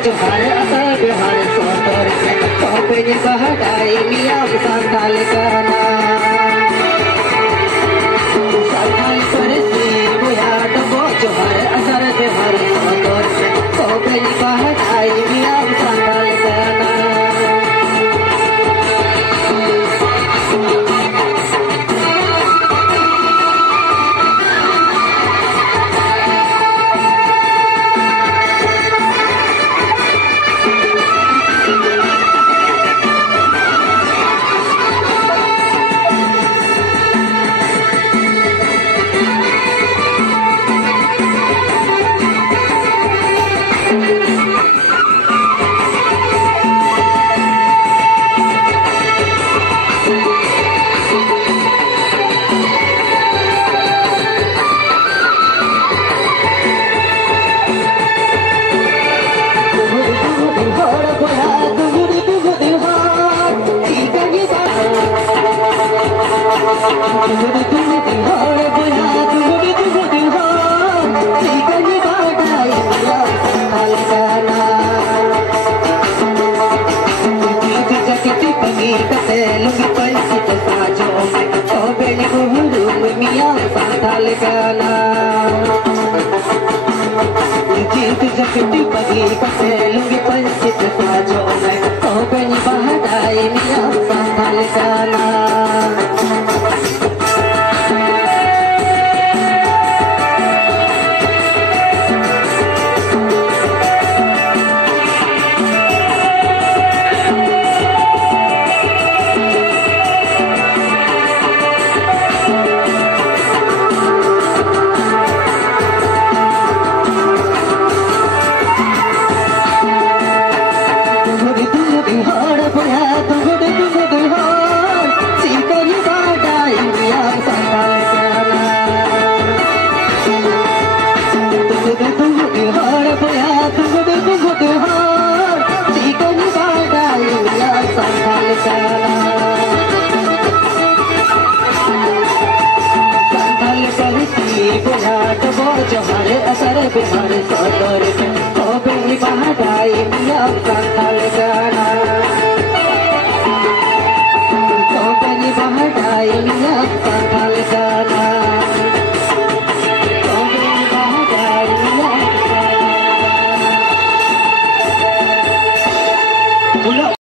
Johar asal Johar sotor kopeni bahadai miam santal kana santal persi buhat bo Johar asal Johar sotor kopeni bahadai miam santal kana Pagi pasal lungi pansit sajo mai kau beni bahadai miam santal kana Johar asal Johar sotor kopeni bahadai miam santal kana kopeni bahadai miam santal kana kopeni bahadai miam